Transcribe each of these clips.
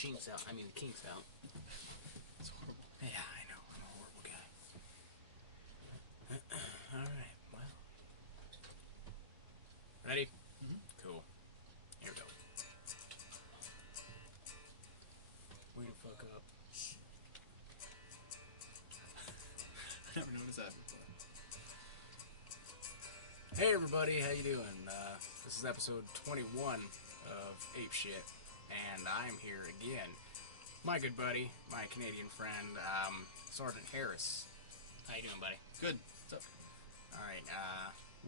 chinks out. I mean, the kinks out. It's horrible. Yeah, I know. I'm a horrible guy. Alright, well. Ready? Mm-hmm. Cool. Here we go. Way to fuck up. I never noticed that before. Hey everybody, how you doing? This is episode 21 of Ape Shit, and I'm here again. My good buddy, my Canadian friend, Sergeant Harris. How you doing, buddy? Good. What's up? Alright,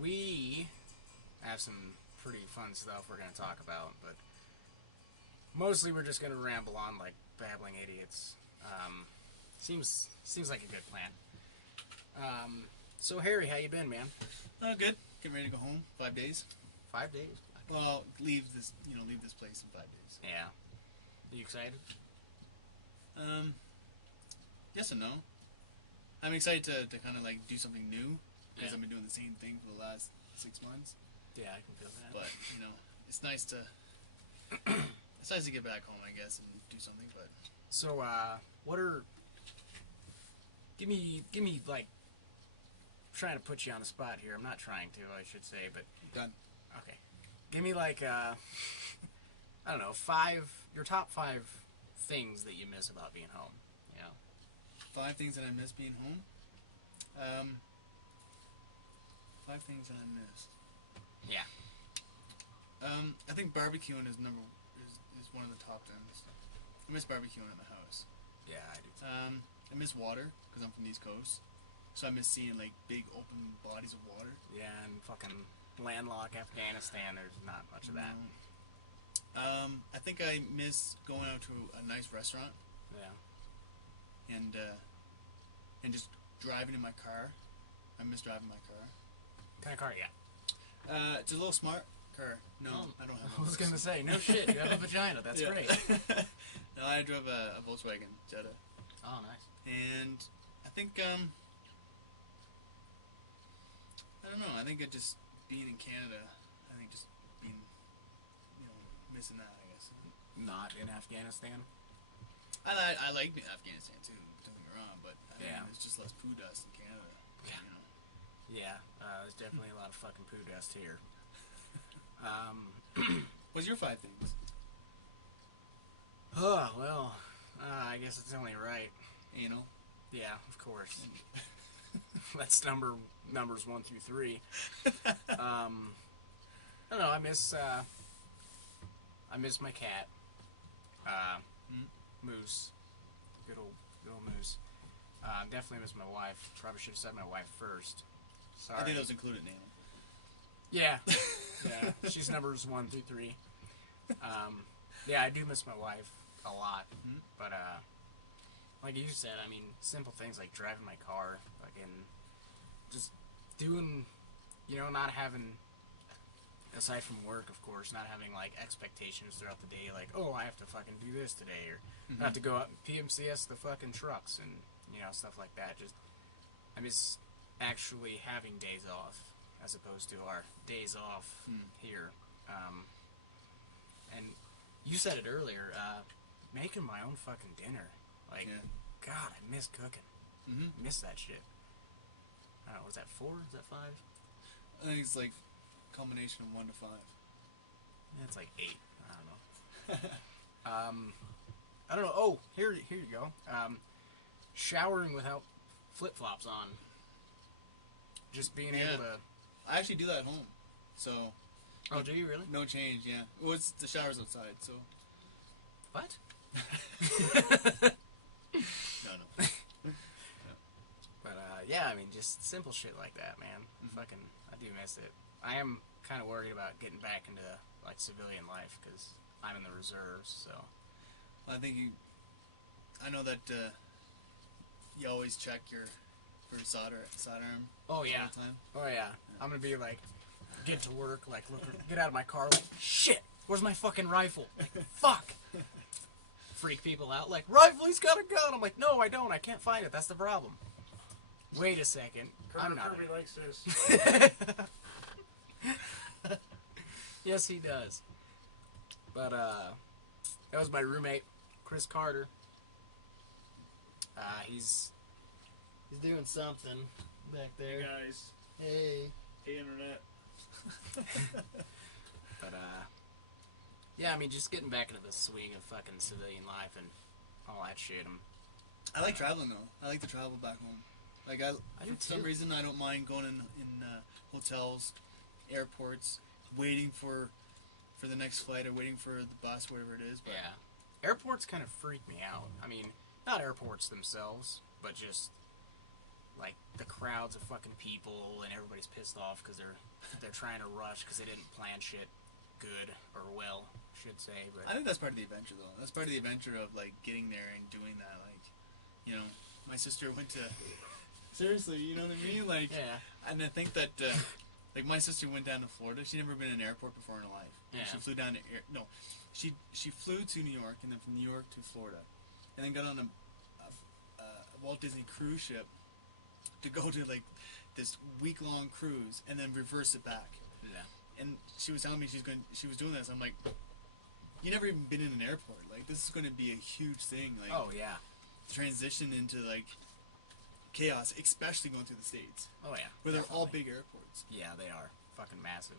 we have some pretty fun stuff we're going to talk about, but mostly we're just going to ramble on like babbling idiots. Seems like a good plan. So Harry, how you been, man? Good. Getting ready to go home. 5 days. 5 days? Well, leave this place in 5 days. Yeah. Are you excited? Yes and no. I'm excited to kind of like do something new because Yeah. I've been doing the same thing for the last 6 months. Yeah, I can feel that. But it's nice to get back home, I guess, and do something. But So, what are... Give me, like... I'm trying to put you on the spot here. I'm not trying to, I should say, but... done. Okay. Give me, like, I don't know, your top 5 things that you miss about being home, you know? 5 things that I miss being home. 5 things that I miss. Yeah. I think barbecuing is one of the top things. I miss barbecuing in the house. Yeah, I do too. I miss water because I'm from the East Coast, so I miss seeing like big open bodies of water. Yeah, and fucking landlocked Afghanistan, there's not much of that. I think I miss going out to a nice restaurant Yeah. and just driving in my car. I miss driving my car. What kind of car you got? It's a little smart car. No, Oh, I don't have. I was gonna say, no shit, you have a vagina, that's Yeah. great. No, I drove a Volkswagen Jetta. Oh, nice. And I think, I don't know, I think it just being in Canada, I think just being, missing that, I guess. Not in Afghanistan? I like Afghanistan too, don't get me wrong, but I mean, Yeah. there's just less poo dust in Canada. Yeah. Yeah, there's definitely a lot of fucking poo dust here. What's your 5 things? Oh, well, I guess it's only right. Anal. Yeah, of course. That's numbers 1 through 3. I don't know, I miss my cat. Moose. Good old Moose. Definitely miss my wife. Probably should have said my wife first. Sorry. I think that was included in anal. Yeah. Yeah. She's numbers 1 through 3. Yeah, I do miss my wife a lot. But, like you said, I mean, simple things like driving my car, fucking just doing, not having, aside from work, of course, not having, like, expectations throughout the day, like, oh, I have to fucking do this today, or I have to go out and PMCS the fucking trucks, and, stuff like that. Just, I miss actually having days off, as opposed to our days off here. And you said it earlier, making my own fucking dinner. Like, Yeah. God, I miss cooking. Mm-hmm. I miss that shit. I don't know, was that 4? Is that 5? I think it's like a combination of 1 to 5. Yeah, it's like 8. I don't know. I don't know. Oh, here you go. Showering without flip-flops on. Just being able to... I actually do that at home, so... Oh, do you really? No change, yeah. Well, the shower's outside, so... What? No. But, yeah, I mean, just simple shit like that, man. Fucking, I do miss it. I am kind of worried about getting back into, like, civilian life, because I'm in the reserves, so... I think I know that you always check for your sidearm. Oh, yeah. All the time. Oh, yeah. I'm gonna be, like, get to work, like, get out of my car, like, shit, where's my fucking rifle? Like, fuck! Freak people out, like, rifle, he's got a gun! I'm like, no, I don't, I can't find it, that's the problem. Wait a second, I'm not... Kirby likes this. Yes, he does. But, that was my roommate. Chris Carter. He's doing something back there. Hey guys. Hey. Hey internet. But yeah, I mean, just getting back into the swing of fucking civilian life and all that shit. I like traveling though. I like to travel back home. Like I do for some too. reason, I don't mind going in hotels, airports, waiting for the next flight or waiting for the bus, whatever it is. But Yeah. Airports kind of freak me out. I mean, not airports themselves, but just like the crowds of fucking people and everybody's pissed off because they're trying to rush because they didn't plan shit good or well, I should say. But I think that's part of the adventure, though. That's part of the adventure of like getting there and doing that. Like, you know, my sister went to. Seriously, you know what I mean? Like, yeah, and I think that, like, my sister went down to Florida. She'd never been in an airport before in her life. Yeah. She flew down to she flew to New York and then from New York to Florida, and then got on a Walt Disney cruise ship to go to like this week-long cruise and then reverse it back. yeah, And she was telling me she was doing this. I'm like, you never even been in an airport. Like, this is going to be a huge thing. Like, oh yeah, transition into like chaos, especially going through the States, oh yeah, where they're all definitely. big airports. Yeah, they are fucking massive.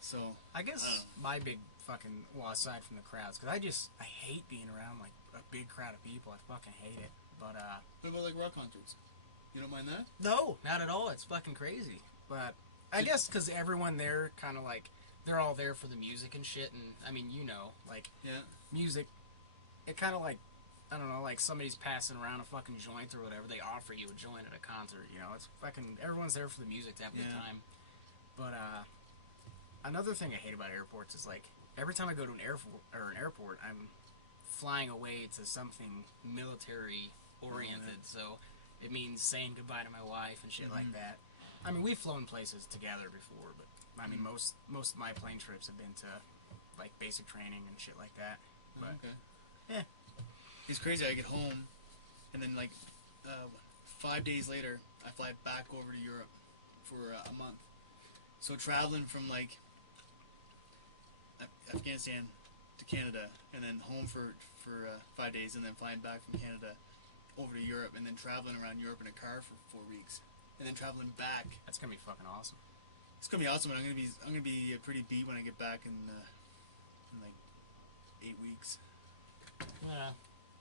So I guess my big fucking, well, aside from the crowds, because I hate being around like a big crowd of people. I fucking hate it. But what about like rock concerts? You don't mind that? no, not at all. It's fucking crazy. But I guess because everyone there kind of like, they're all there for the music and shit. And I mean, you know, like Yeah. music, it kind of like, I don't know, like somebody's passing around a fucking joint or whatever. They offer you a joint at a concert. You know, it's fucking, everyone's there for the music to have a good Yeah. time. But another thing I hate about airports is like every time I go to an airport, I'm flying away to something military oriented. So it means saying goodbye to my wife and shit like that. I mean, we've flown places together before, but I mean, most of my plane trips have been to like basic training and shit like that. But Okay. yeah, It's crazy. I get home, and then like 5 days later, I fly back over to Europe for a month. So traveling from like Afghanistan to Canada, and then home for 5 days, and then flying back from Canada over to Europe, and then traveling around Europe in a car for 4 weeks, and then traveling back. that's gonna be fucking awesome. It's gonna be awesome. And I'm gonna be pretty beat when I get back in like 8 weeks.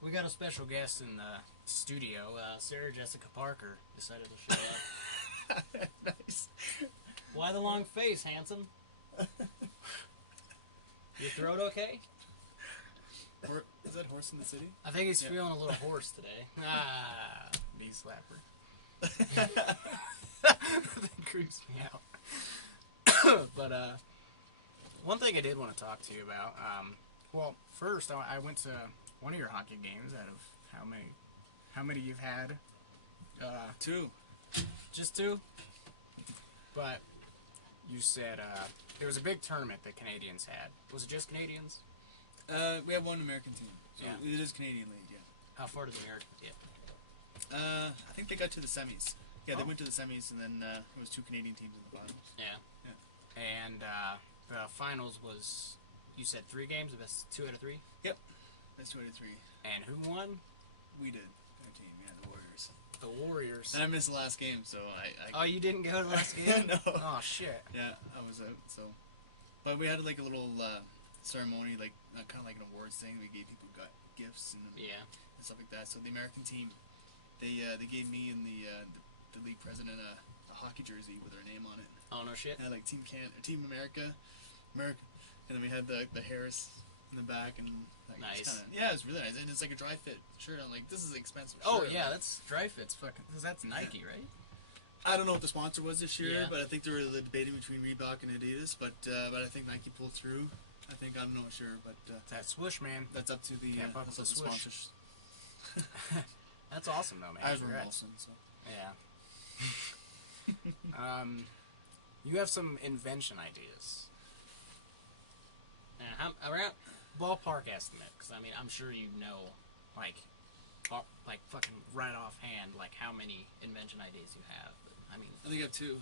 We got a special guest in the studio. Sarah Jessica Parker decided to show up. Nice. Why the long face, handsome? Your throat okay? Is that Horse in the City? I think he's Yeah. feeling a little hoarse today. Knee slapper. That creeps me out. But one thing I did want to talk to you about. Well, first I went to one of your hockey games. Out of how many you've had? 2. Just 2. But you said there was a big tournament that Canadians had. Was it just Canadians? We have one American team. So Yeah. it is Canadian League, yeah. How far did the Americans get? I think they got to the semis. Yeah, they Oh. went to the semis, and then it was 2 Canadian teams in the finals. Yeah. And the finals was, you said 3 games, the best 2 out of 3? Yep. That's 2 out of 3. And who won? We did. Our team, yeah, the Warriors. The Warriors. And I missed the last game, so Oh, you didn't go to the last game? No. Oh, shit. Yeah, I was out, so. But we had like a little ceremony, like kind of like an awards thing. We gave people gifts and Yeah. stuff like that. So the American team, they gave me and the league president a hockey jersey with our name on it. Oh, no shit? And like Team America, and then we had the Harris in the back, and like, Nice. Yeah, it's really nice, and it's like a dry fit shirt. I'm like, this is an expensive. Oh, shirt. yeah, Like, that's dry fit's fucking, because that's Nike, right? I don't know what the sponsor was this year, Yeah. but I think they were debating between Reebok and Adidas, but I think Nike pulled through. I'm not sure, but That swoosh, man. that's up to the Can't fuck that's with up the to swoosh. sponsors. That's awesome, though, man. I was from Congrats. Wilson, so Yeah. You have some invention ideas. How around ballpark estimate? Because I mean, I'm sure you know, like fucking right offhand, like how many invention ideas you have. But, I mean, I think I have 2.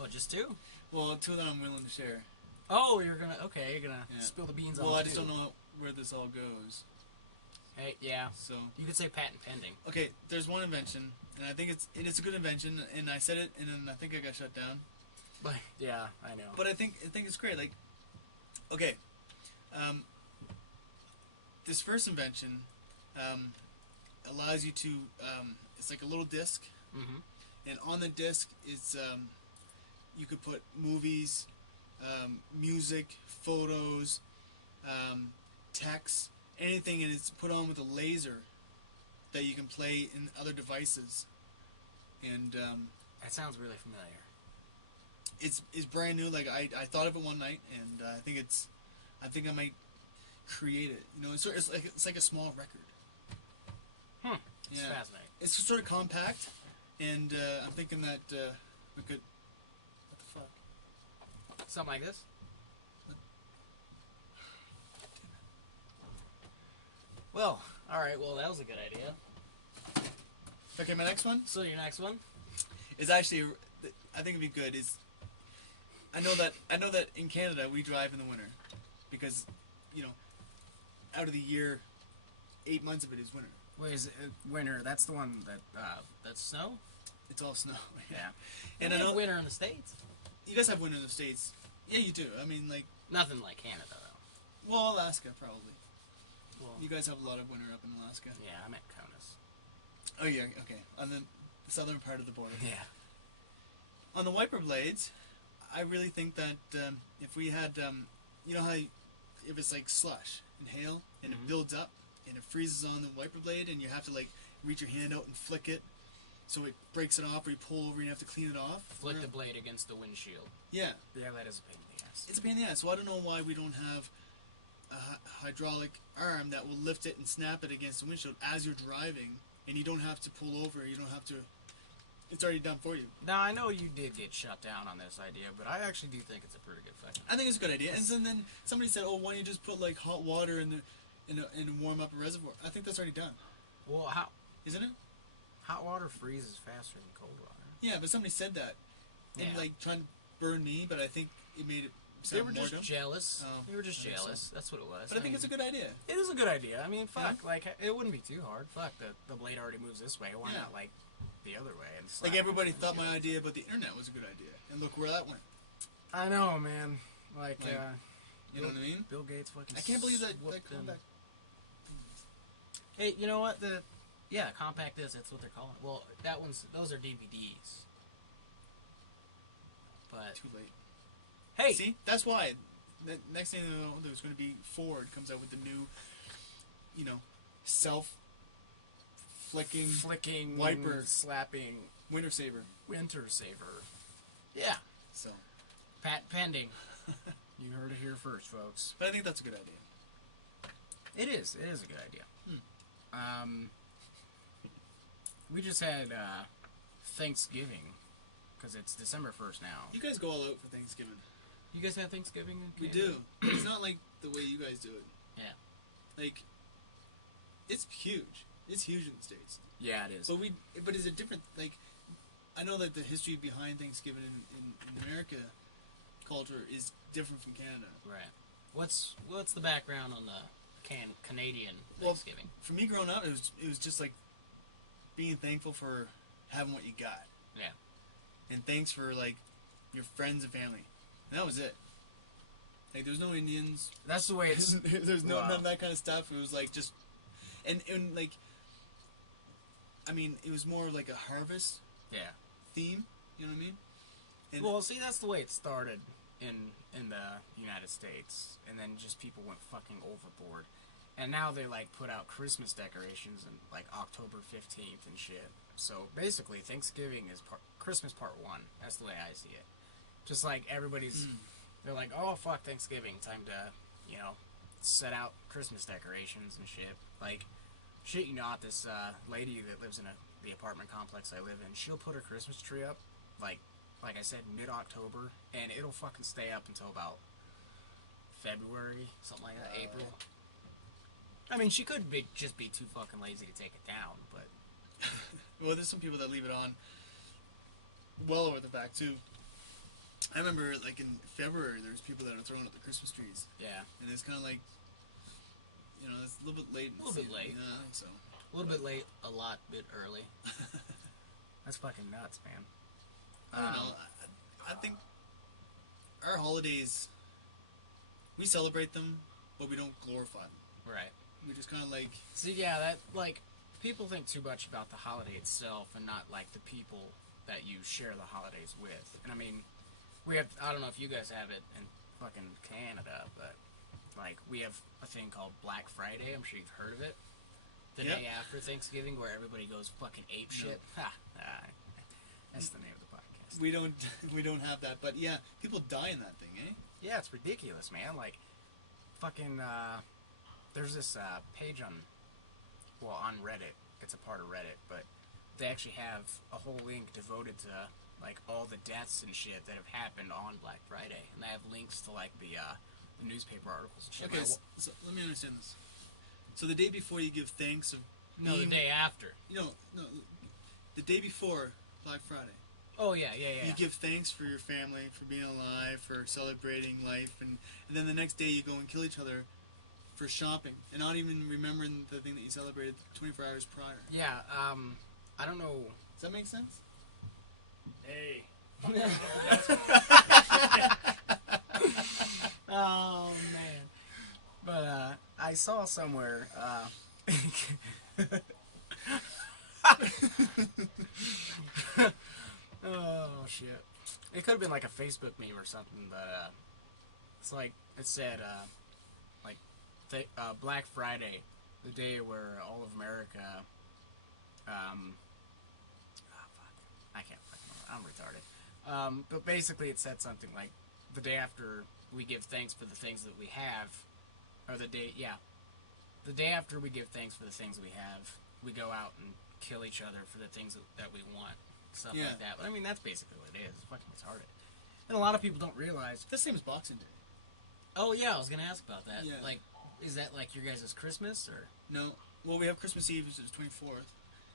oh, just 2? Well, 2 that I'm willing to share. Oh, you're gonna Yeah. spill the beans on Well, I 2. just don't know where this all goes. Hey, yeah. So you could say patent pending. Okay, there's one invention, and I think it's a good invention, and I said it, and then I think I got shut down. But yeah, I know. But I think it's great. Like, okay, this first invention allows you to. It's like a little disc, and on the disc it's you could put movies, music, photos, text, anything, and it's put on with a laser that you can play in other devices. And that sounds really familiar. It's brand new. Like I thought of it one night, and I think I might create it. You know, it's like a small record. It's fascinating. It's sort of compact, and I'm thinking that we could. What the fuck? Something like this. Well, all right. Well, that was a good idea. Okay, my next one. So your next one is actually, I think it'd be good. I know that in Canada we drive in the winter, because, you know, out of the year, 8 months of it is winter. Wait, is it winter? That's the one that's snow. It's all snow. Yeah. And I know winter in the States. You guys have winter in the States. Yeah, you do. I mean, like nothing like Canada though. Well, Alaska probably. Well, you guys have a lot of winter up in Alaska. Yeah, I'm at Conus. Oh yeah, okay. On the southern part of the border. Yeah. On the wiper blades, I really think that if we had, you know how if it's like slush and hail and it builds up and it freezes on the wiper blade and you have to like reach your hand out and flick it so it breaks it off, or you pull over and you have to clean it off. Flick the blade against the windshield. Yeah. Yeah, that is a pain in the ass. It's a pain in the ass. So I don't know why we don't have a hydraulic arm that will lift it and snap it against the windshield as you're driving, and you don't have to pull over. You don't have to. It's already done for you. Now, I know you did get shut down on this idea, but I actually do think it's a pretty good fucking. I think it's a good idea. And then somebody said, "Oh, why don't you just put like hot water in and warm up a reservoir?" I think that's already done. Well, how isn't it? Hot water freezes faster than cold water. Yeah, but somebody said that, and like trying to burn me, but I think it made it. They were just jealous. They were just jealous. So. That's what it was. But I think it's a good idea. It is a good idea. I mean, fuck, like it wouldn't be too hard. Fuck, the blade already moves this way. Why not like the other way? And like everybody thought my idea about the internet was a good idea, and look where that went. I know, man. Like you know what I mean? Bill Gates fucking. I can't believe that compact. Hey, you know what? Compact disc. That's what they're calling it. Well, those are DVDs. But too late. Hey, see, that's why. The next thing you know, there's going to be Ford comes out with the new, you know, flicking wiper slapping winter saver. Yeah. So. Patent pending. You heard it here first, folks. But I think that's a good idea. It is. It is a good idea. We just had Thanksgiving, because it's December 1st now. You guys go all out for Thanksgiving. You guys have Thanksgiving? We do. It's not like the way you guys do it. Yeah. Like, it's huge. It's huge in the States. Yeah, it is. But is it different? Like, I know that the history behind Thanksgiving in America culture is different from Canada. Right. What's the background on the Canadian Thanksgiving? Well, for me growing up, it was just like being thankful for having what you got. Yeah. And thanks for like your friends and family. And that was it. Like there's no Indians. That's the way it's. There's none of that kind of stuff. It was like just, and like. I mean, it was more like a harvest. Yeah. Theme. You know what I mean? And well, see, that's the way it started in the United States, and then just people went fucking overboard, and now they like put out Christmas decorations in like October 15th and shit. So basically, Thanksgiving is Christmas part 1. That's the way I see it. Just like everybody's, they're like, oh fuck Thanksgiving, time to, you know, set out Christmas decorations and shit. Like, shit, you not, this lady that lives in the apartment complex I live in, she'll put her Christmas tree up, like I said, mid-October, and it'll fucking stay up until about February, something like that, April. I mean, she could just be too fucking lazy to take it down, but... well, there's some people that leave it on well over the back, too. I remember, like, in February, there's people that are throwing up the Christmas trees. Yeah. And it's kind of like, you know, it's a little bit late. A little bit late. Yeah, I think so. A little bit late, a lot bit early. That's fucking nuts, man. I don't know. I think our holidays, we celebrate them, but we don't glorify them. Right. We just kind of like... See, yeah, that, like, people think too much about the holiday itself and not, like, the people that you share the holidays with. And, I mean, we have, I don't know if you guys have it in fucking Canada, but, like, we have a thing called Black Friday. I'm sure you've heard of it. The day after Thanksgiving, where everybody goes fucking ape shit. Ha! That's the name of the podcast. We don't have that, but yeah, people die in that thing, eh? Yeah, it's ridiculous, man. Like, fucking, there's this page on Reddit. It's a part of Reddit, but they actually have a whole link devoted to, like, all the deaths and shit that have happened on Black Friday. And they have links to, like, the newspaper articles and shit. Okay, so let me understand this. So the day before you give thanks of... No, the day after. No, the day before Black Friday. Oh, yeah. You give thanks for your family, for being alive, for celebrating life, and then the next day you go and kill each other for shopping, and not even remembering the thing that you celebrated 24 hours prior. Yeah, I don't know. Does that make sense? Hey. Oh, man. But, I saw somewhere, oh, shit. It could have been like a Facebook meme or something, but, it's like, it said, Black Friday, the day where all of America, I can't fucking remember, I'm retarded. But basically it said something like, the day after we give thanks for the things that we have, or the day after we give thanks for the things we have, we go out and kill each other for the things that we want. Stuff like that. But I mean, that's basically what it is. It's fucking retarded. And a lot of people don't realize... The same as Boxing Day. Oh, yeah, I was going to ask about that. Yeah. Like, is that like your guys' Christmas, or...? No. Well, we have Christmas Eve, which is the 24th,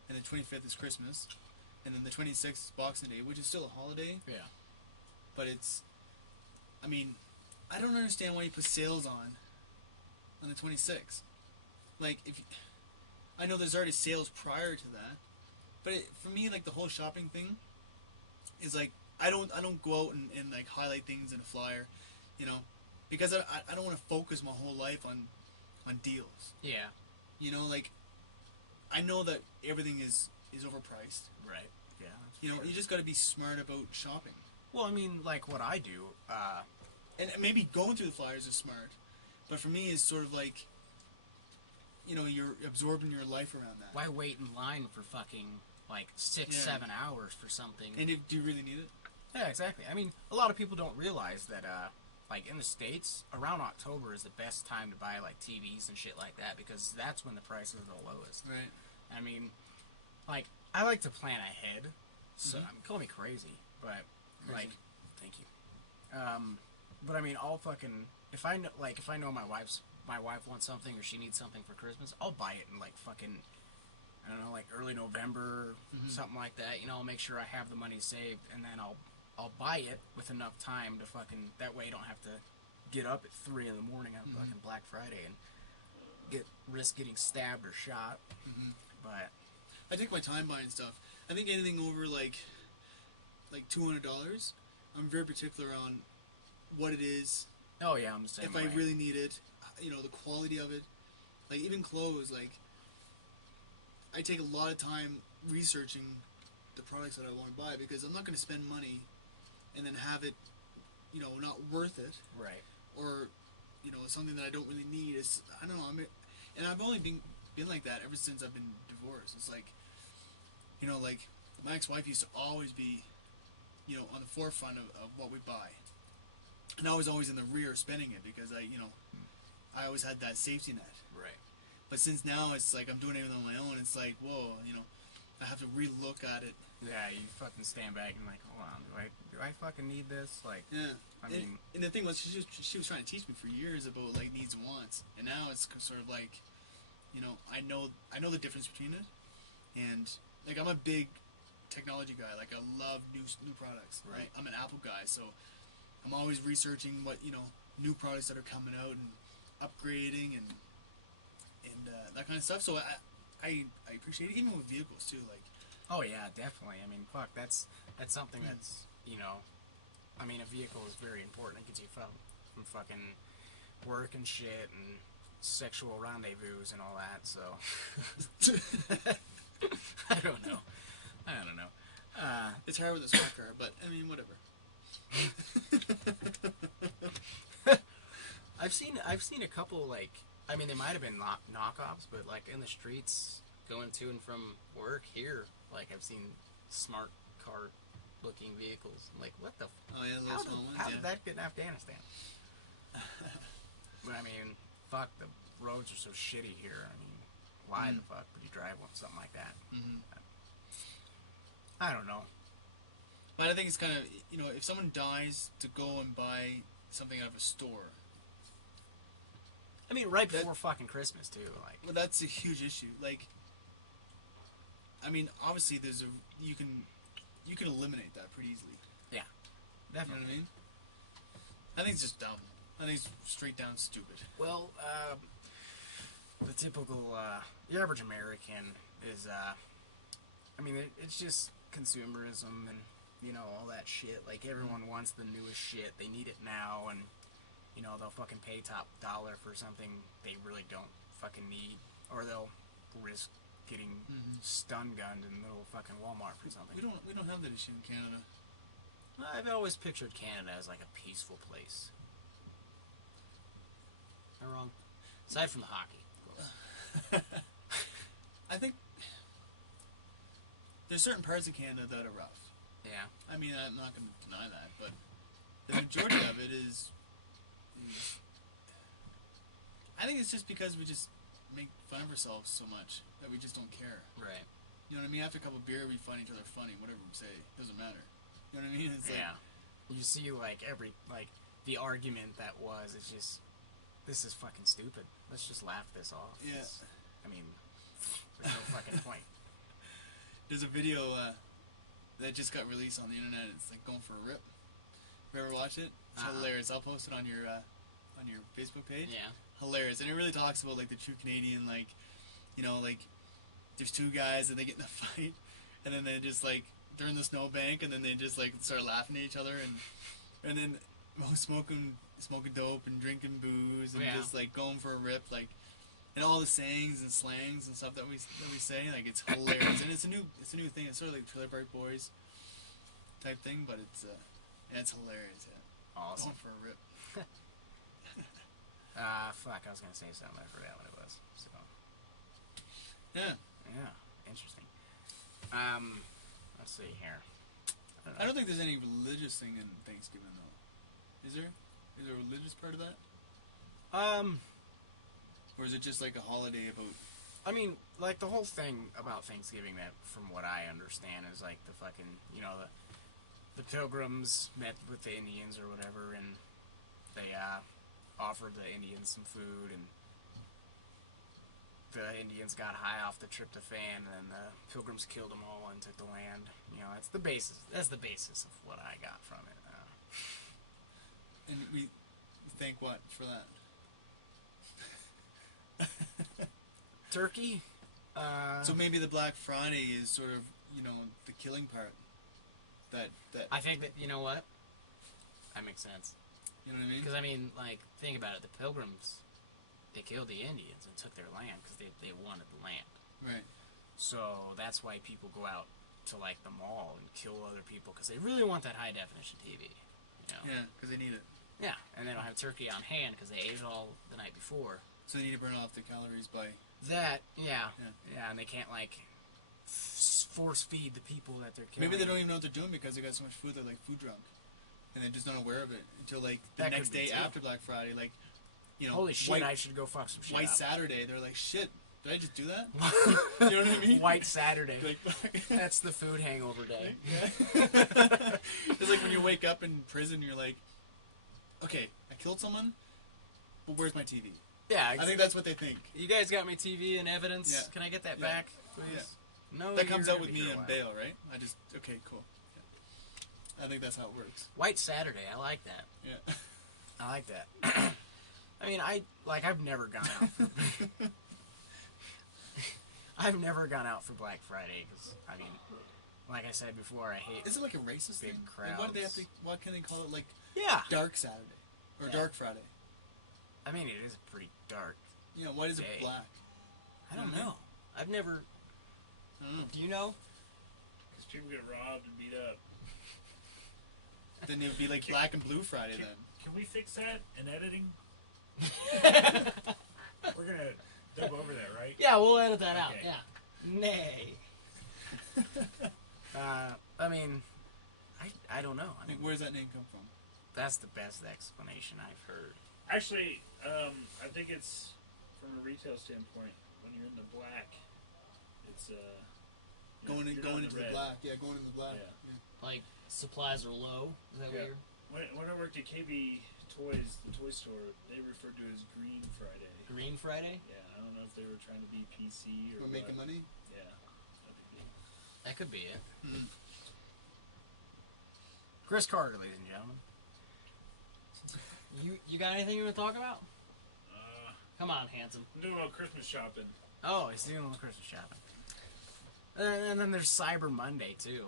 and the 25th is Christmas, and then the 26th is Boxing Day, which is still a holiday. Yeah. But it's... I mean, I don't understand why you put sales on the 26th. Like, I know there's already sales prior to that, but for me, like, the whole shopping thing is like, I don't go out and like highlight things in a flyer, you know, because I don't want to focus my whole life on deals. Yeah. You know, like, I know that everything is overpriced. Right. Yeah. You know, you just got to be smart about shopping. Well, I mean, like, what I do, and maybe going through the flyers is smart, but for me, it's sort of like, you know, you're absorbing your life around that. Why wait in line for fucking, like, 6-7 hours for something? And do you really need it? Yeah, exactly. I mean, a lot of people don't realize that, like, in the States, around October is the best time to buy, like, TVs and shit like that, because that's when the prices are the lowest. Right. I mean, like, I like to plan ahead, so, I mean, call me crazy, but, like, thank you. But I mean, I'll fucking, if I know my wife wants something or she needs something for Christmas, I'll buy it in, like, fucking, I don't know, like, early November, something like that. You know, I'll make sure I have the money saved, and then I'll buy it with enough time to fucking, that way I don't have to get up at 3 in the morning on fucking Black Friday and risk getting stabbed or shot. But I take my time buying stuff. I think anything over like $200, I'm very particular on what it is. Oh yeah, I'm the same way. If I really need it, you know, the quality of it. Like, even clothes, like, I take a lot of time researching the products that I want to buy, because I'm not going to spend money and then have it, you know, not worth it. Right. Or, you know, something that I don't really need. I don't know. And I've only been like that ever since I've been divorced. It's like, you know, like, my ex-wife used to always be, you know, on the forefront of what we buy. And I was always in the rear spending it, because I always had that safety net. Right. But since now it's like I'm doing it on my own, it's like, whoa, you know, I have to re-look at it. Yeah, you fucking stand back and like, hold on, do I fucking need this? Like, yeah. I mean, and the thing was, she was trying to teach me for years about, like, needs and wants, and now it's sort of like, you know, I know the difference between it, and like, I'm a big technology guy. Like, I love new products. Right. I'm an Apple guy, so I'm always researching what, you know, new products that are coming out and upgrading, and that kind of stuff. So I appreciate it, even with vehicles too. Like, oh yeah, definitely. I mean, fuck, that's something that's, you know, I mean, a vehicle is very important. It gets you from fucking work and shit and sexual rendezvous and all that. So I don't know. it's hard with a smart car, but I mean, whatever. I've seen a couple, like, I mean, they might have been knockoffs, but like in the streets going to and from work here, like I've seen smart car looking vehicles. I'm like, what the? Oh yeah, those small ones. How did that get in Afghanistan? But I mean, fuck, the roads are so shitty here. I mean, why the fuck would you drive something like that? Mm-hmm. I don't know. But I think it's kind of, you know, if someone dies, to go and buy something out of a store. I mean, right before fucking Christmas too. Like, well, that's a huge issue. Like, I mean, obviously, you can eliminate that pretty easily. Yeah, definitely. You know what I mean? I think it's just dumb. I think it's straight down stupid. Well, the typical, the average American is, I mean, it's just consumerism and, you know, all that shit. Like, everyone wants the newest shit. They need it now, and, you know, they'll fucking pay top dollar for something they really don't fucking need. Or they'll risk getting stun-gunned in the middle of fucking Walmart for something. We don't have that issue in Canada. I've always pictured Canada as, like, a peaceful place. Am I wrong? Aside from the hockey, of course. I think there's certain parts of Canada that are rough. Yeah. I mean, I'm not going to deny that, but the majority of it is... I think it's just because we just make fun of ourselves so much that we just don't care. Right. You know what I mean? After a couple of beer, we find each other funny, whatever we say. Doesn't matter. You know what I mean? It's yeah. You see, like, the argument that was, it's just, this is fucking stupid. Let's just laugh this off. Yeah. I mean, there's no fucking point. There's a video that just got released on the internet. It's like going for a rip. You ever watch it? It's hilarious. I'll post it on your Facebook page. Yeah. Hilarious. And it really talks about, like, the true Canadian, like, you know, like, there's two guys and they get in a fight, and then they just, like, they're in the snowbank, and then they just, like, start laughing at each other, and then smoking dope and drinking booze and just, like, going for a rip, like, and all the sayings and slangs and stuff that we say, like, it's hilarious. And it's a new thing. It's sort of like Trailer Park Boys type thing, but it's hilarious. Yeah. Awesome. Going for a rip. Fuck, I was gonna say something, I forgot what it was. So. Yeah. Yeah, interesting. Let's see here. I don't think there's any religious thing in Thanksgiving, though. Is there? Is there a religious part of that? Or is it just like a holiday about... I mean, like, the whole thing about Thanksgiving, that, from what I understand, is like the fucking, you know, the Pilgrims met with the Indians or whatever, and they, offered the Indians some food, and the Indians got high off the tryptophan, and then the Pilgrims killed them all and took the land. You know, that's the basis of what I got from it. And we thank what for that? Turkey? So maybe the Black Friday is sort of, you know, the killing part. That I think that, you know what? That makes sense. You know what I mean? Because, I mean, like, think about it. The Pilgrims, they killed the Indians and took their land because they wanted the land. Right. So that's why people go out to, like, the mall and kill other people, because they really want that high-definition TV. You know? Yeah, because they need it. Yeah, and they don't have turkey on hand because they ate it all the night before. So they need to burn off the calories by... That, yeah, and they can't, like, force-feed the people that they're killing. Maybe they don't even know what they're doing because they got so much food, they're, like, food drunk. And they're just not aware of it until, like, the next day after Black Friday, like, you know... Holy shit, I should go fuck some shit White up. Saturday, they're like, shit, did I just do that? You know what I mean? White Saturday. Like, that's the food hangover day. Yeah. It's like when you wake up in prison, you're like, okay, I killed someone, but where's my TV? Yeah, I think that's what they think. You guys got my TV and evidence. Yeah. Can I get that back, please? Yeah. No, that comes out with me and bail, right? Okay, cool. Yeah. I think that's how it works. White Saturday, I like that. Yeah. I like that. I mean, I've never gone out for... I've never gone out for Black Friday because, I mean, like I said before, I hate. Is it like a racist big thing? crowds. Like, why do they have to? Why can they call it like Yeah. Dark Saturday or Yeah. Dark Friday? I mean, it is pretty dark. Yeah. Why is it Day. black? I don't know. I've never. I don't know. Do you know? Because people get robbed and beat up. Then it would be like Black and Blue Friday then. Can we fix that in editing? We're gonna dub over that, right? Yeah, we'll edit that out. Okay. Yeah. Nay. I mean, I don't know. I mean, Like, where's that name come from? that's the best explanation I've heard. Actually, I think it's from a retail standpoint. When you're in the black, it's Going you're not in into the red. black. Yeah, going into the black. Yeah. Yeah. Like supplies are low. Is that Yeah. what you're? When I worked at KB Toys, the toy store, they referred to it as Green Friday. Green Friday? Yeah, I don't know if they were trying to be PC or We're making what. money. Yeah, that could be. That could be it. Mm. Chris Carter, ladies and gentlemen. You got anything you want to talk about? Come on, handsome. I'm doing a little Christmas shopping. Oh, he's doing a little Christmas shopping. And then there's Cyber Monday too.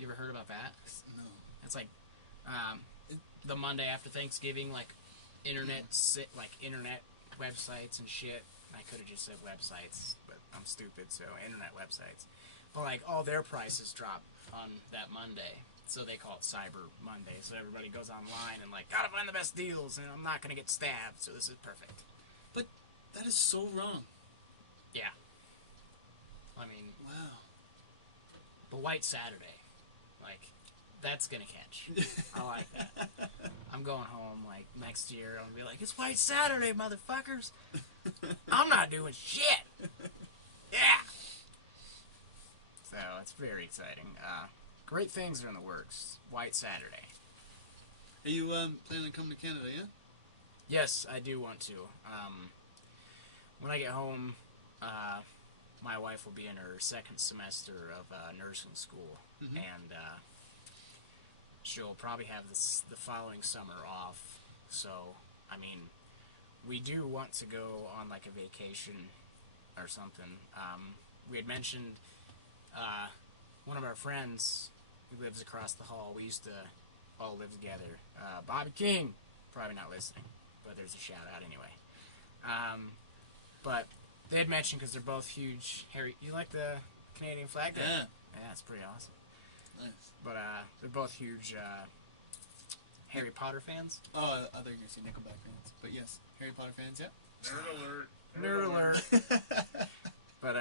You ever heard about that? No. It's like the Monday after Thanksgiving, like internet websites and shit. I could have just said websites, but I'm stupid, so internet websites. But like all their prices drop on that Monday, so they call it Cyber Monday. So everybody goes online and like gotta find the best deals, and I'm not gonna get stabbed, so this is perfect. But that is so wrong. Yeah. I mean, Wow. but White Saturday, like that's gonna catch. I like that. I'm going home like next year. I'll be like, it's White Saturday, motherfuckers. I'm not doing shit. Yeah. So it's very exciting. Great things are in the works. White Saturday. Are you planning on coming to Canada? Yeah. Yes, I do want to. When I get home, my wife will be in her second semester of nursing school, and she'll probably have the following summer off. So, I mean, we do want to go on like a vacation or something. We had mentioned one of our friends who lives across the hall. We used to all live together. Bobby King, probably not listening, but there's a shout out anyway. But they had mentioned, because they're both huge Harry. You like the Canadian flag? Yeah. Yeah, it's pretty awesome. Nice. But they're both huge Harry Potter fans. Oh, I thought you were going to say Nickelback fans. But yes, Harry Potter fans, yeah. Nerd alert. Nerd alert. But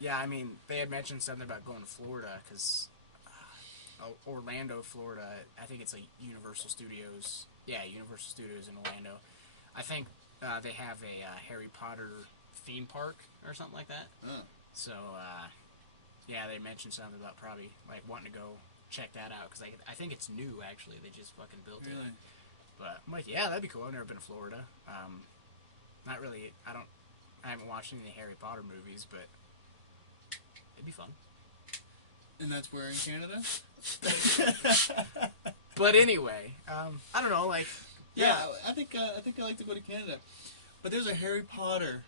yeah, I mean, they had mentioned something about going to Florida, because Orlando, Florida. I think it's like Universal Studios. Yeah, Universal Studios in Orlando. I think they have a Harry Potter theme park or something like that. Oh. So, yeah, they mentioned something about probably like wanting to go check that out, because I think it's new, actually. They just fucking built it. Really? But I'm like, yeah, that'd be cool. I've never been to Florida. Not really. I haven't watched any of the Harry Potter movies, but it'd be fun. And that's where in Canada? But anyway, I don't know, like, Yeah, I think I like to go to Canada. But there's a Harry Potter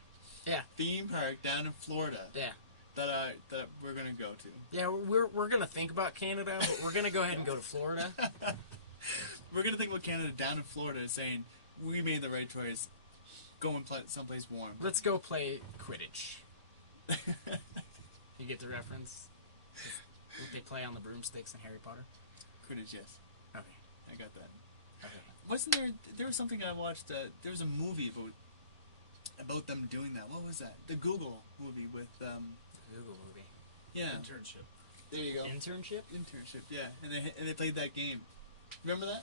theme park down in Florida yeah. that we're going to go to. Yeah, we're gonna think about Canada, but we're gonna go ahead and go to Florida. We're going to think about Canada down in Florida, saying we made the right choice. Go and play someplace warm. Let's go play Quidditch. You get the reference? What they play on the broomsticks in Harry Potter? Quidditch, yes. Okay. I got that. Okay. Wasn't there was something I watched, there was a movie about them doing that. What was that? The Google movie with, Google movie. yeah. Internship. There you go. Internship? Internship, yeah. And they played that game. Remember that?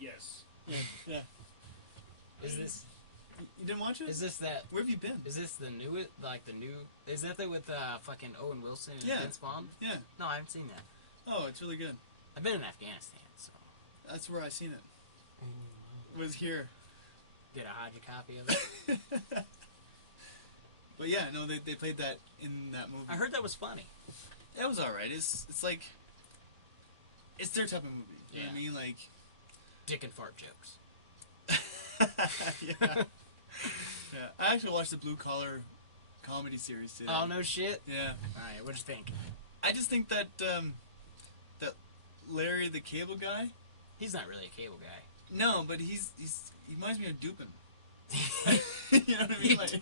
Yes. Yeah. Yeah. Is this You didn't watch it? is this that Where have you been? is this the new is that the with fucking Owen Wilson and Yeah. Vince Vaughn? Yeah. No, I haven't seen that. Oh, it's really good. I've been in Afghanistan, so That's where I seen it. Was here. did I hide a copy of it? But yeah, no, they played that in that movie. I heard that was funny. It was alright. It's like it's their type of movie. You know what I mean? Like Dick and fart jokes. yeah. Yeah. I actually watched the Blue Collar comedy series today. Oh, no shit? Yeah. Alright, what'd you think? I just think that that Larry the Cable Guy. He's not really a cable guy. No, but he reminds me of Dupin. You know what I mean? Like,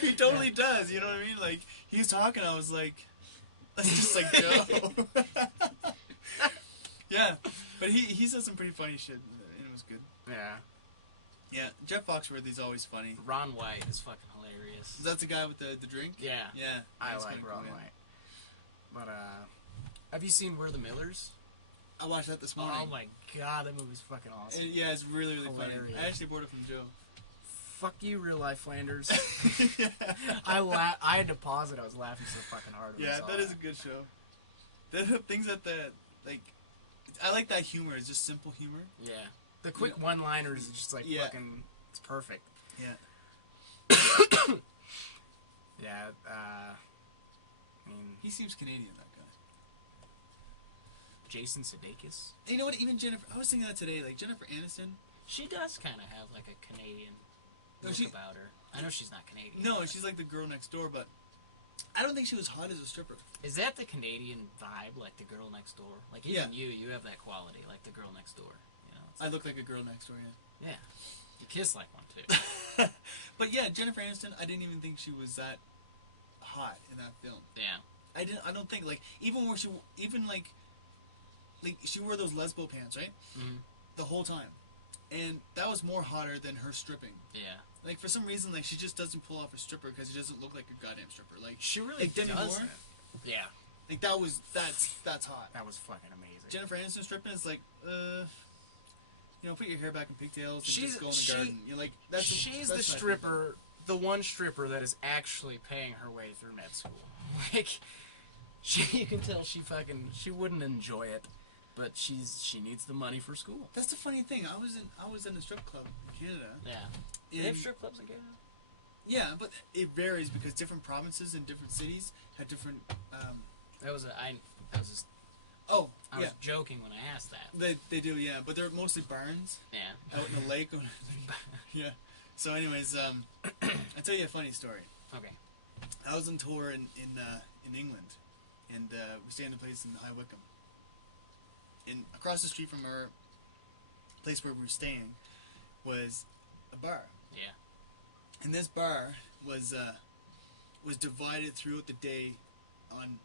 he totally does. You know what I mean? Like, he was talking, I was like, let's just like go. Yeah, but he said some pretty funny shit, and it was good. Yeah. Yeah, Jeff Foxworthy's always funny. Ron White is fucking hilarious. That's the guy with the drink? Yeah. Yeah. I that's like kinda Ron cool, White. But, have you seen We're the Millers? I watched that this morning. Oh my god, that movie's fucking awesome. Yeah, it's really, really funny. Hilarious. I actually bought it from Joe. Fuck you, real life Flanders. Yeah. I had to pause it. I was laughing so fucking hard. When I Yeah, saw that is a good show. The things that like, I like that humor. It's just simple humor. Yeah. The quick one-liners is just like fucking. It's perfect. Yeah. Yeah. I mean, He seems Canadian, that guy. Jason Sudeikis. You know what? Even Jennifer. I was thinking that today. Like Jennifer Aniston. She does kind of have like a Canadian look about her. I know she's not Canadian. No, she's like the girl next door, but I don't think she was hot as a stripper. Is that the Canadian vibe, like the girl next door? Like even you have that quality, like the girl next door. You know, I look like a girl next door, yeah. Yeah, you kiss like one too. But yeah, Jennifer Aniston. I didn't even think she was that hot in that film. Yeah, I don't think like even where she she wore those lesbo pants, right? Mm-hmm. The whole time, and that was more hotter than her stripping. Yeah. Like for some reason, like she just doesn't pull off a stripper because she doesn't look like a goddamn stripper. Like She really like Demi does. Moore. Yeah, Like that's hot. that was fucking amazing. Jennifer Aniston stripping is like, put your hair back in pigtails and She's- just go in the she- garden. You're like, She's that's the my stripper, the one stripper that is actually paying her way through med school. Like, you can tell she wouldn't enjoy it, but she needs the money for school. That's the funny thing. I was in a strip club in Canada. Yeah. They And- have strip clubs in Canada? Yeah, but it varies because different provinces and different cities have different. I was joking when I asked that. They do, yeah, but they're mostly barns Yeah. out in the lake. Yeah. So, anyways, I'll tell you a funny story. Okay. I was on tour in England, and we stayed in a place in High Wycombe. And across the street from our place where we were staying was a bar. Yeah. And this bar was divided throughout the day on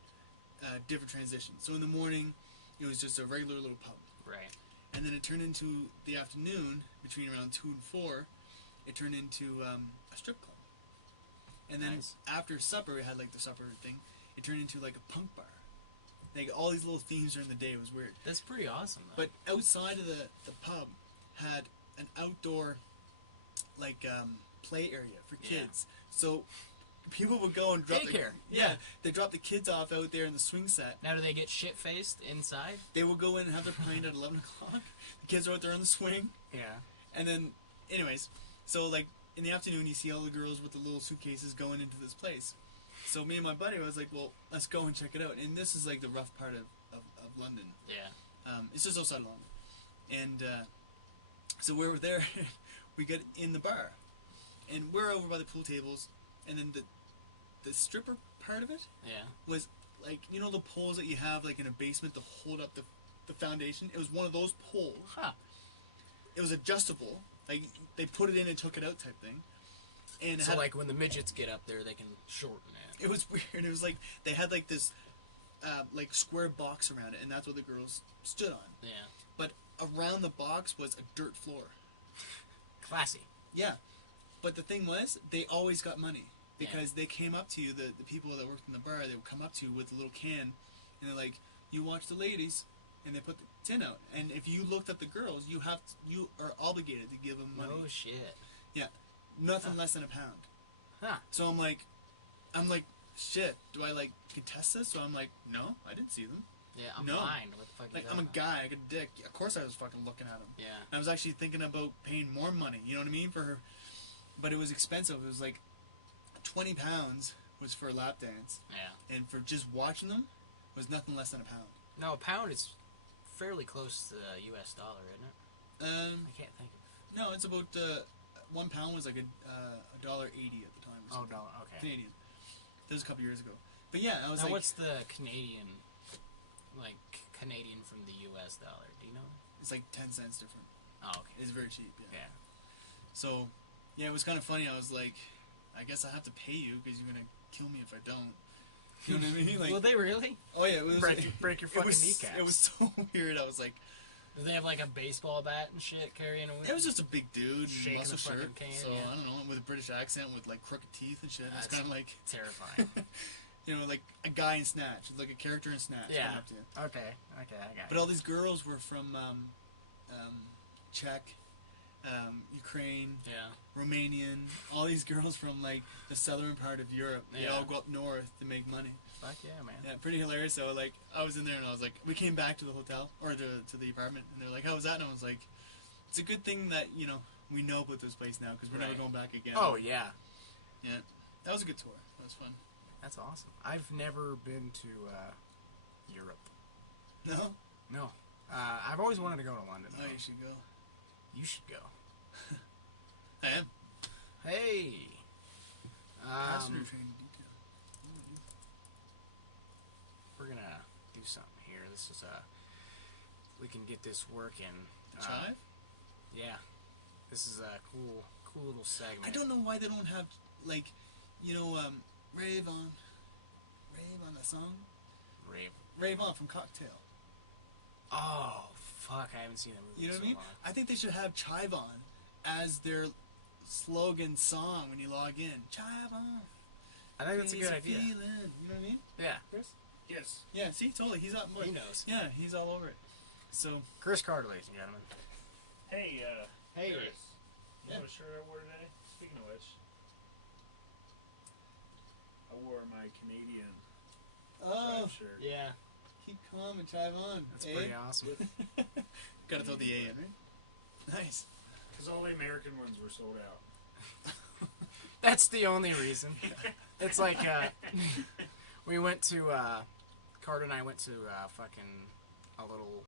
different transitions. So in the morning, it was just a regular little pub. Right. And then it turned into the afternoon, between around 2 and 4, it turned into a strip club. And then Nice. after supper, we had like the supper thing, it turned into like a punk bar. Like all these little themes during the day. It was weird. That's pretty awesome, though. But outside of the pub had an outdoor like play area for kids. So people would go and drop Daycare. they drop the kids off out there in the swing set. Now, do they get shit-faced inside? They would go in and have their pint at 11 o'clock. The kids are out there on the swing. Yeah. And then, anyways, so like in the afternoon, you see all the girls with the little suitcases going into this place. So me and my buddy, I was like, well, let's go and check it out. And this is like the rough part of London. Yeah. It's just outside London. And so we were there. We got in the bar. And we're over by the pool tables. And then the stripper part of it Yeah. was like, you know the poles that you have like in a basement to hold up the foundation? It was one of those poles. Huh. It was adjustable. Like, they put it in and took it out type thing. And it So, had, like, when the midgets get up there, they can shorten it. it was weird. It was like, they had like this, like square box around it, and that's what the girls stood on. Yeah. But around the box was a dirt floor. Classy. Yeah. But the thing was, they always got money. Because they came up to you, the people that worked in the bar, they would come up to you with a little can, and they're like, you watch the ladies, and they put the tin out. And if you looked at the girls, you are obligated to give them money. No shit. Yeah. Nothing less than £1. Huh. So I'm like, shit, do I like contest this? So I'm like, no, I didn't see them. Yeah, I'm No. blind. What the fuck Like, is I'm a that? guy, I got a dick. Of course I was fucking looking at them. Yeah. I was actually thinking about paying more money, you know what I mean, for her. But it was expensive. It was like £20 was for a lap dance. Yeah. And for just watching them was nothing less than £1. No, a pound is fairly close to the U.S. dollar, isn't it? I can't think of. No, it's about £1 was like $1.80 at the time. Or Oh, something. dollar. Okay. Canadian. That was a couple years ago. But yeah, I was Now, like, what's the Canadian, like Canadian from the U.S. dollar? Do you know? it's like 10 cents different. Oh, okay. It's very cheap. Yeah. Yeah. So, yeah, it was kind of funny. I was like, I guess I have to pay you because you're gonna kill me if I don't. You know what I mean? Like, Will they really? oh yeah, it was break your fucking kneecaps? It was so weird. I was like, Do they have like a baseball bat and shit carrying a whip? it was just a big dude, Shaking muscle the fucking shirt. can, So yeah. I don't know, with a British accent, with like crooked teeth and shit. It was That's kind of like, terrifying. you know, like a guy in Snatch, like a character in Snatch. Yeah. coming up to you. Okay, I got But all these girls were from Czech, Ukraine, it. Yeah. Romanian. All these girls from like the southern part of Europe. They Yeah. all go up north to make money. Fuck yeah, man. Yeah, pretty hilarious. So like, I was in there and I was like, we came back to the hotel or to the apartment, and they're like, "How was that?" And I was like, "It's a good thing that we know about this place now because we're never Right. going back again." Oh yeah, yeah, that was a good tour. That was fun. that's awesome. I've never been to Europe. No, No. I've always wanted to go to London. oh, though. you should go. You should go. I am. Hey. Passenger train detail. We're gonna do something here. This is we can get this working. The chive? Yeah. This is a cool little segment. I don't know why they don't have like, Rave on that song. Rave on from Cocktail. Oh fuck! I haven't seen that movie. You know in what I mean? so long. I think they should have Chive On as their slogan song when you log in. Chive on. I think that's a good Crazy idea. feeling. You know what I mean? Yeah. Chris? Yes. Yeah, see, totally. He's up. He knows. Yeah, he's all over it. So, Chris Carter, ladies and gentlemen. Hey, Hey. Chris. You Yeah. know what shirt I wore today? Speaking of which, I wore my Canadian oh, shirt. Yeah. keep calm and chive on. That's eh? pretty awesome. Gotta throw the A in, right? Nice. Because all the American ones were sold out. That's the only reason. It's like we went to Carter and I went to fucking a little